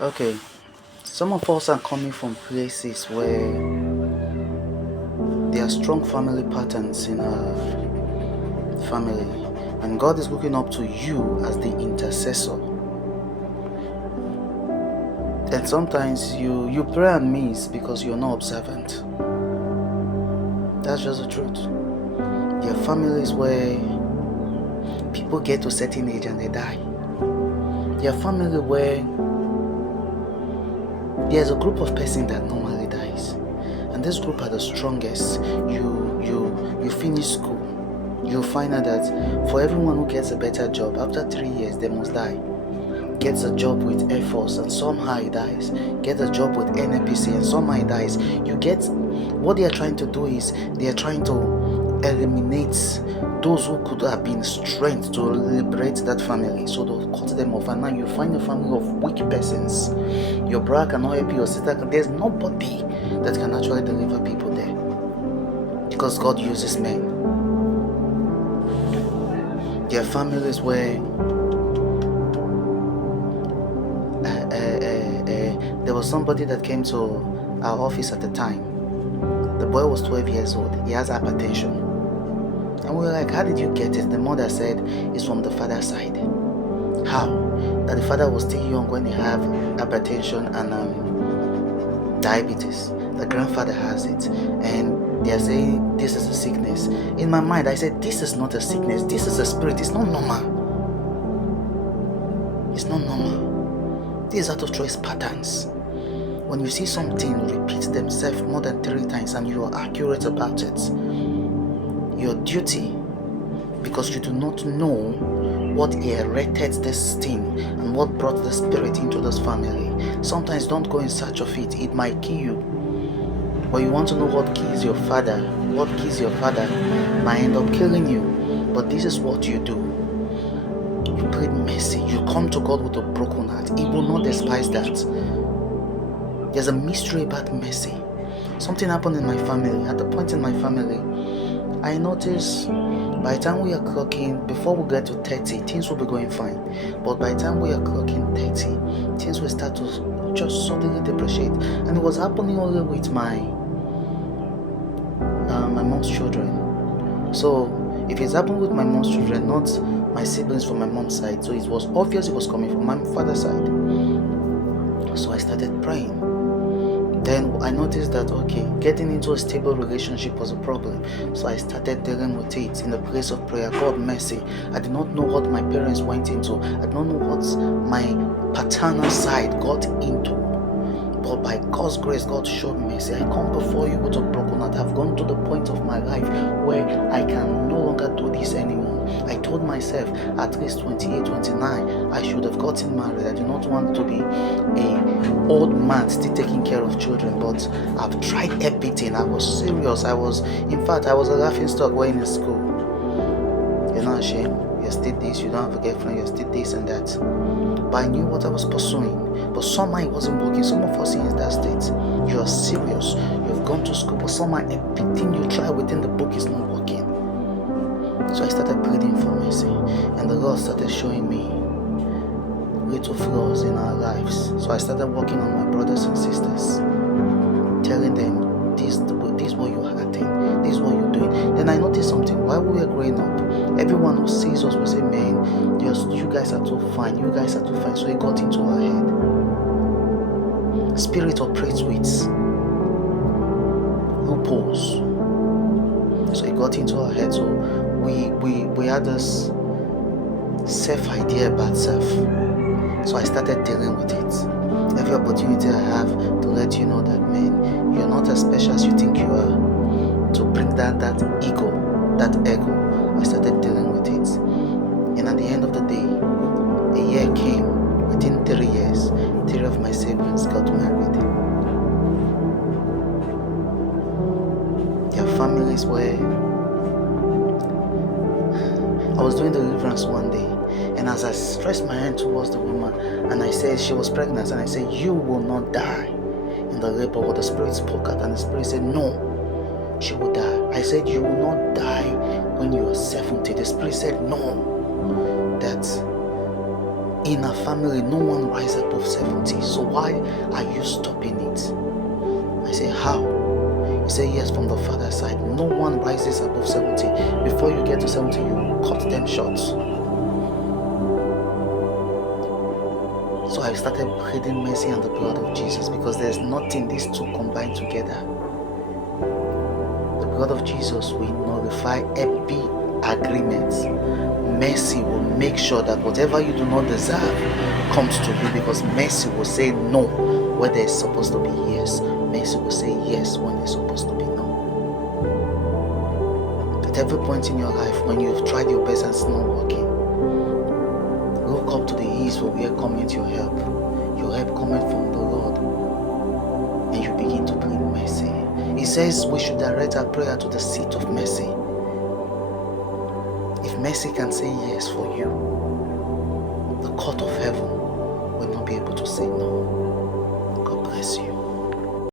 Okay, some of us are coming from places where there are strong family patterns in our family, and God is looking up to you as the intercessor. And sometimes you pray and miss because you're not observant. That's just the truth. There are families where people get to a certain age and they die. There are families where there's a group of person that normally dies, and this group are the strongest. You finish school, you'll find out that for everyone who gets a better job after 3 years they must die. Gets a job with Air Force and somehow he dies. Get a job with NPC and somehow he dies. You get what they are trying to do is they are trying to eliminate those who could have been strength to liberate that family. So they'll cut them off, and now you find a family of weak persons. Your brother cannot help you, your sister can. There's nobody that can actually deliver people there because God uses men. There are families where there was somebody that came to our office at the time. The boy was 12 years old. He has hypertension. And we were like, how did you get it? The mother said it's from the father's side. How? That the father was still young when he had hypertension and diabetes. The grandfather has it. And they are saying this is a sickness. In my mind, I said, this is not a sickness. This is a spirit. It's not normal. It's not normal. These out of choice patterns. When you see something repeat themselves more than 3 times and you are accurate about it, your duty, because you do not know what erected this thing and what brought the spirit into this family. Sometimes don't go in search of it. It might kill you. But you want to know what kills your father. What kills your father might end up killing you. But this is what you do. You plead mercy. You come to God with a broken heart. He will not despise that. There's a mystery about mercy. Something happened in my family. At the point in my family, I noticed by the time we are clocking, before we get to 30, things will be going fine. But by the time we are clocking 30, things will start to just suddenly depreciate. And it was happening only with my mom's children. So if it's happened with my mom's children, not my siblings from my mom's side, so it was obvious it was coming from my father's side. So I started praying. Then I noticed that getting into a stable relationship was a problem. So I started dealing with it in the place of prayer. God mercy. I did not know what my parents went into. I did not know what my paternal side got into. But by God's grace, God showed mercy. I come before you with a broken heart. I've gone to the point of my life where I can no longer do this anymore. I told myself at least 28, 29, I should have gotten married. I do not want to be an old man still taking care of children, but I've tried everything. I was serious. I was a laughing stock when in school. You're not ashamed. You're still this. You don't have a girlfriend. You're still this and that. But I knew what I was pursuing. But somehow it wasn't working. Some of us in that state, you are serious. You've gone to school, but somehow everything you try within the book is not working. So I started pleading for mercy, and the Lord started showing me little flaws in our lives. So I started working on my brothers and sisters, telling them this is what you're acting, this is what you're doing. Then I noticed something. While we were growing up, everyone who sees us will say, man, you guys are too fine, you guys are too fine. So it got into our head. Spirit operates with loopholes. So it got into our head. So we had this self-idea about self. So I started dealing with it. Every opportunity I have to let you know that, man, you're not as special as you think you are. To bring down that ego, I started dealing with it. And at the end of the day, a year came. Within 3 years, 3 of my siblings got married. There are families where I was doing deliverance one day, and as I stretched my hand towards the woman, and I said she was pregnant, and I said, you will not die in the labor. What the Spirit spoke out, and the Spirit said, no, she will die. I said, you will not die when you are 70. The Spirit said, no, that in a family no one rises above 70. So So why are you stopping it? I say, how? He said, yes, from the Father's side. No one rises above 70. Before you get to 70, you cut them short. So I started pleading mercy and the blood of Jesus, because there's nothing these two combined together. The blood of Jesus will nullify every agreement. Mercy will make sure that whatever you do not deserve comes to you, because mercy will say no where there's supposed to be yes. Mercy will say yes when there's supposed to be no. At every point in your life, when you've tried your best and it's not working, look up to the hills for where cometh your help. Your help cometh from the Lord. And you begin to plead mercy. He says we should direct our prayer to the seat of mercy. If mercy can say yes for you, the court of heaven will not be able to say no. God bless you.